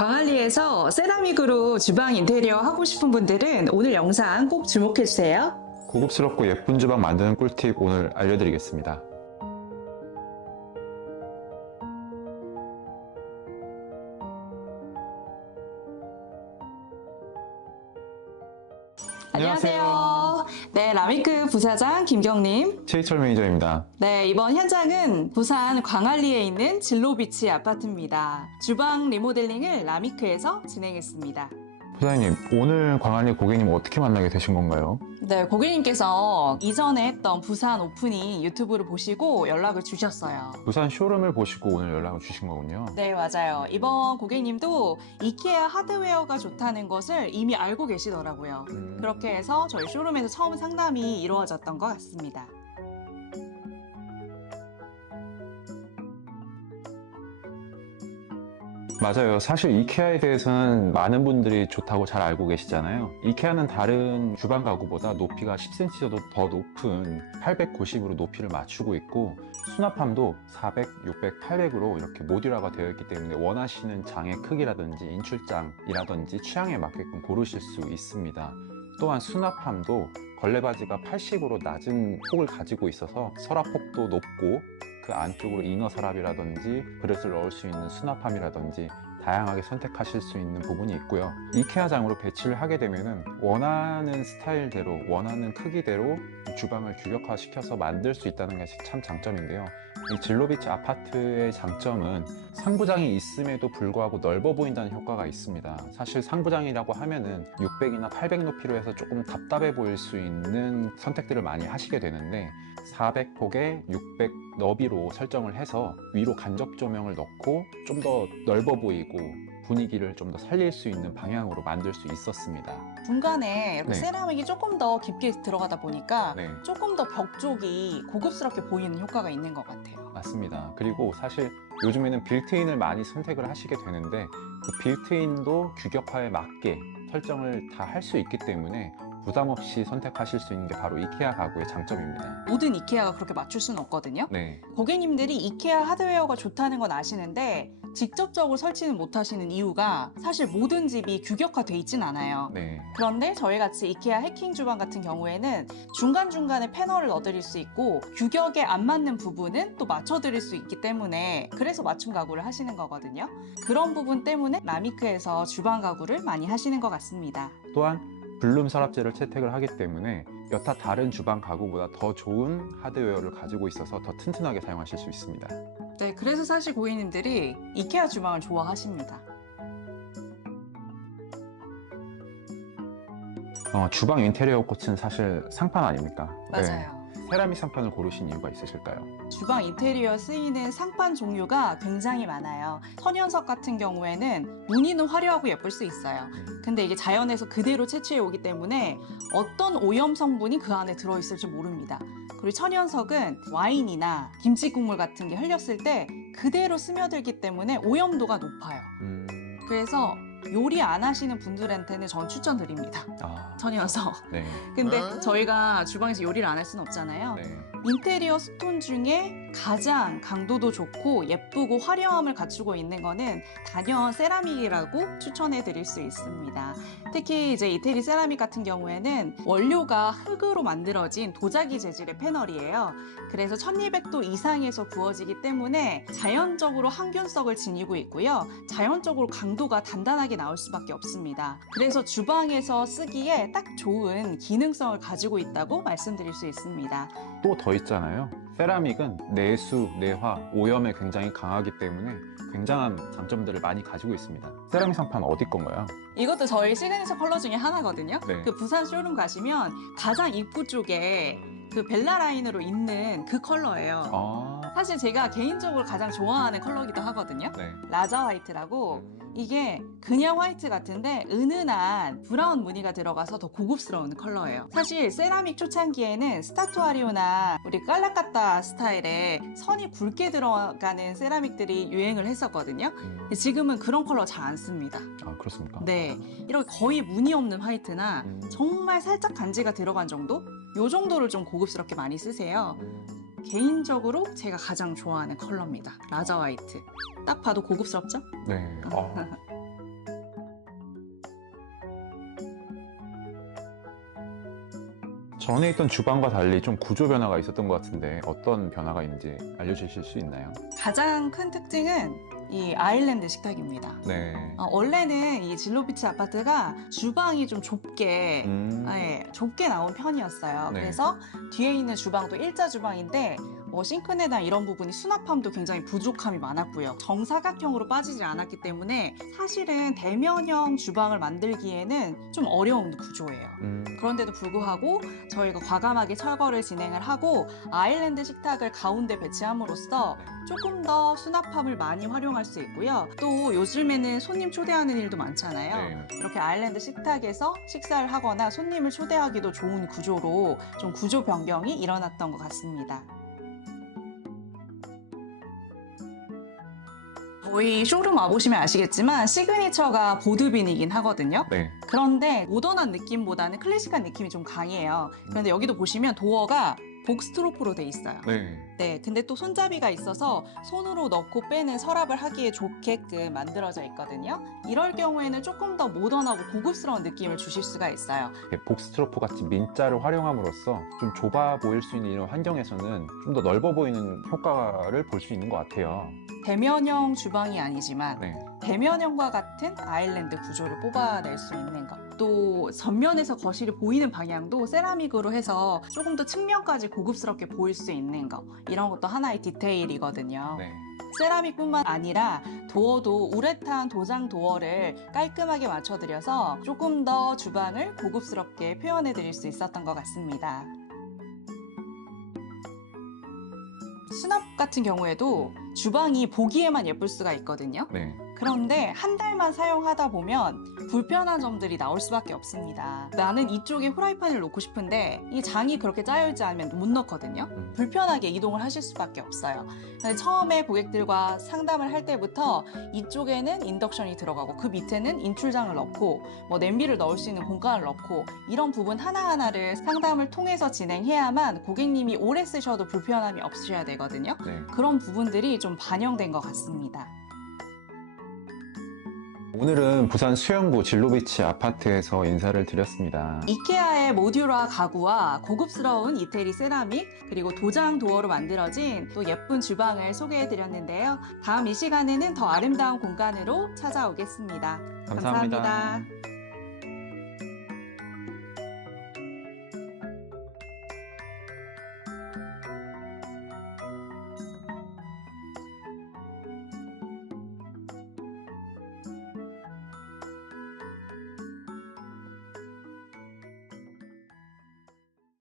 광안리에서 세라믹으로 주방 인테리어 하고 싶은 분들은 오늘 영상 꼭 주목해주세요. 고급스럽고 예쁜 주방 만드는 꿀팁 오늘 알려드리겠습니다. 안녕하세요. 네, 라미크 부사장 김경림. 최희철 매니저입니다. 네, 이번 현장은 부산 광안리에 있는 진로비치 아파트입니다. 주방 리모델링을 라미크에서 진행했습니다. 부사장님, 오늘 광안리 고객님 어떻게 만나게 되신 건가요? 네, 고객님께서 이전에 했던 부산 오프닝 유튜브를 보시고 연락을 주셨어요. 부산 쇼룸을 보시고 오늘 연락을 주신 거군요. 네, 맞아요. 이번 고객님도 이케아 하드웨어가 좋다는 것을 이미 알고 계시더라고요. 음, 그렇게 해서 저희 쇼룸에서 처음 상담이 이루어졌던 것 같습니다. 맞아요. 사실 이케아에 대해서는 많은 분들이 좋다고 잘 알고 계시잖아요. 이케아는 다른 주방 가구보다 높이가 10cm 정도 더 높은 890으로 높이를 맞추고 있고 수납함도 400, 600, 800으로 이렇게 모듈화가 되어 있기 때문에 원하시는 장의 크기라든지 인출장이라든지 취향에 맞게끔 고르실 수 있습니다. 또한 수납함도 걸레바지가 80으로 낮은 폭을 가지고 있어서 서랍폭도 높고 그 안쪽으로 이너 서랍이라든지 그릇을 넣을 수 있는 수납함이라든지 다양하게 선택하실 수 있는 부분이 있고요. 이케아장으로 배치를 하게 되면은 원하는 스타일대로 원하는 크기대로 주방을 규격화시켜서 만들 수 있다는 것이 참 장점인데요. 이 진로비치 아파트의 장점은 상부장이 있음에도 불구하고 넓어 보인다는 효과가 있습니다. 사실 상부장이라고 하면은 600이나 800 높이로 해서 조금 답답해 보일 수 있는 선택들을 많이 하시게 되는데 400폭에 600 너비로 설정을 해서 위로 간접 조명을 넣고 좀 더 넓어 보이고 분위기를 좀 더 살릴 수 있는 방향으로 만들 수 있었습니다. 중간에 이렇게 네. 세라믹이 조금 더 깊게 들어가다 보니까 네. 조금 더 벽 쪽이 고급스럽게 보이는 효과가 있는 것 같아요. 맞습니다. 그리고 사실 요즘에는 빌트인을 많이 선택을 하시게 되는데 그 빌트인도 규격화에 맞게 설정을 다 할 수 있기 때문에 부담 없이 선택하실 수 있는 게 바로 이케아 가구의 장점입니다. 모든 이케아가 그렇게 맞출 수는 없거든요. 네. 고객님들이 이케아 하드웨어가 좋다는 건 아시는데 직접적으로 설치는 못 하시는 이유가 사실 모든 집이 규격화돼 있진 않아요. 네. 그런데 저희 같이 이케아 해킹 주방 같은 경우에는 중간중간에 패널을 넣어드릴 수 있고 규격에 안 맞는 부분은 또 맞춰드릴 수 있기 때문에 그래서 맞춤 가구를 하시는 거거든요. 그런 부분 때문에 라미크에서 주방 가구를 많이 하시는 것 같습니다. 또한 블룸 서랍재를 채택을 하기 때문에 여타 다른 주방 가구보다 더 좋은 하드웨어를 가지고 있어서 더 튼튼하게 사용하실 수 있습니다. 네, 그래서 사실 고객님들이 이케아 주방을 좋아하십니다. 어, 주방 인테리어 꽃은 사실 상판 아닙니까? 네. 맞아요. 세라믹 상판을 고르신 이유가 있으실까요? 주방 인테리어 쓰이는 상판 종류가 굉장히 많아요. 천연석 같은 경우에는 무늬는 화려하고 예쁠 수 있어요. 근데 이게 자연에서 그대로 채취해 오기 때문에 어떤 오염 성분이 그 안에 들어있을지 모릅니다. 그리고 천연석은 와인이나 김치 국물 같은 게 흘렸을 때 그대로 스며들기 때문에 오염도가 높아요. 음, 그래서 요리 안 하시는 분들한테는 전 추천드립니다. 아, 천연석. 네. 근데 저희가 주방에서 요리를 안 할 수는 없잖아요. 네. 인테리어 스톤 중에 가장 강도도 좋고 예쁘고 화려함을 갖추고 있는 거는 단연 세라믹이라고 추천해 드릴 수 있습니다. 특히 이제 이태리 세라믹 같은 경우에는 원료가 흙으로 만들어진 도자기 재질의 패널이에요. 그래서 1200도 이상에서 구워지기 때문에 자연적으로 항균성을 지니고 있고요. 자연적으로 강도가 단단하게 나올 수밖에 없습니다. 그래서 주방에서 쓰기에 딱 좋은 기능성을 가지고 있다고 말씀드릴 수 있습니다. 또 더 있잖아요. 세라믹은 내수, 내화, 오염에 굉장히 강하기 때문에 굉장한 장점들을 많이 가지고 있습니다. 세라믹 상판 어디 건가요? 이것도 저희 시그니처 컬러 중에 하나거든요. 네. 그 부산 쇼룸 가시면 가장 입구 쪽에 그 벨라 라인으로 있는 그 컬러예요. 아, 사실 제가 개인적으로 가장 좋아하는 컬러기도 하거든요. 네. 라자 화이트라고 음, 이게 그냥 화이트 같은데 은은한 브라운 무늬가 들어가서 더 고급스러운 컬러예요. 사실 세라믹 초창기에는 스타투아리오나 우리 깔라카타 스타일의 선이 굵게 들어가는 세라믹들이 유행을 했었거든요. 음. 근데 지금은 그런 컬러 잘 안 씁니다. 아, 그렇습니까? 네, 이렇게 거의 무늬 없는 화이트나 음. 정말 살짝 간지가 들어간 정도? 요 정도를 좀 고급스럽게 많이 쓰세요. 개인적으로 제가 가장 좋아하는 컬러입니다. 라자 화이트. 딱 봐도 고급스럽죠? 네. 아. 전에 있던 주방과 달리 좀 구조 변화가 있었던 것 같은데 어떤 변화가 있는지 알려주실 수 있나요? 가장 큰 특징은 이 아일랜드 식탁입니다. 네. 어, 원래는 이 진로비치 아파트가 주방이 좀 좁게 음. 아, 좁게 나온 편이었어요. 네. 그래서 뒤에 있는 주방도 일자 주방인데 뭐 싱크대나 이런 부분이 수납함도 굉장히 부족함이 많았고요. 정사각형으로 빠지지 않았기 때문에 사실은 대면형 주방을 만들기에는 좀 어려운 구조예요. 음, 그런데도 불구하고 저희가 과감하게 철거를 진행을 하고 아일랜드 식탁을 가운데 배치함으로써 조금 더 수납함을 많이 활용할 수 있고요. 또 요즘에는 손님 초대하는 일도 많잖아요. 네. 이렇게 아일랜드 식탁에서 식사를 하거나 손님을 초대하기도 좋은 구조로 좀 구조 변경이 일어났던 것 같습니다. 저희 쇼룸 와보시면 아시겠지만 시그니처가 보드빈이긴 하거든요. 네. 그런데 모던한 느낌보다는 클래식한 느낌이 좀 강해요. 그런데 여기도 보시면 도어가 복스트로프로 돼 있어요. 네. 네, 근데 또 손잡이가 있어서 손으로 넣고 빼는 서랍을 하기에 좋게끔 만들어져 있거든요. 이럴 경우에는 조금 더 모던하고 고급스러운 느낌을 주실 수가 있어요. 이렇게 복스트로프 같이 민자를 활용함으로써 좀 좁아 보일 수 있는 이런 환경에서는 좀 더 넓어 보이는 효과를 볼 수 있는 것 같아요. 대면형 주방이 아니지만 네. 대면형과 같은 아일랜드 구조를 뽑아낼 수 있는 것. 또 전면에서 거실이 보이는 방향도 세라믹으로 해서 조금 더 측면까지 고급스럽게 보일 수 있는 것. 이런 것도 하나의 디테일이거든요. 네. 세라믹뿐만 아니라 도어도 우레탄 도장 도어를 깔끔하게 맞춰드려서 조금 더 주방을 고급스럽게 표현해 드릴 수 있었던 것 같습니다. 수납 같은 경우에도 주방이 보기에만 예쁠 수가 있거든요. 네. 그런데 한 달만 사용하다 보면 불편한 점들이 나올 수밖에 없습니다. 나는 이쪽에 후라이팬을 놓고 싶은데 이 장이 그렇게 짜여있지 않으면 못 넣거든요. 음. 불편하게 이동을 하실 수밖에 없어요. 근데 처음에 고객들과 상담을 할 때부터 이쪽에는 인덕션이 들어가고 그 밑에는 인출장을 넣고 뭐 냄비를 넣을 수 있는 공간을 넣고 이런 부분 하나하나를 상담을 통해서 진행해야만 고객님이 오래 쓰셔도 불편함이 없으셔야 되거든요. 네. 그런 부분들이 좀 반영된 것 같습니다. 오늘은 부산 수영구 진로비치 아파트에서 인사를 드렸습니다. 이케아의 모듈화 가구와 고급스러운 이태리 세라믹 그리고 도장 도어로 만들어진 또 예쁜 주방을 소개해 드렸는데요. 다음 이 시간에는 더 아름다운 공간으로 찾아오겠습니다 감사합니다. 감사합니다.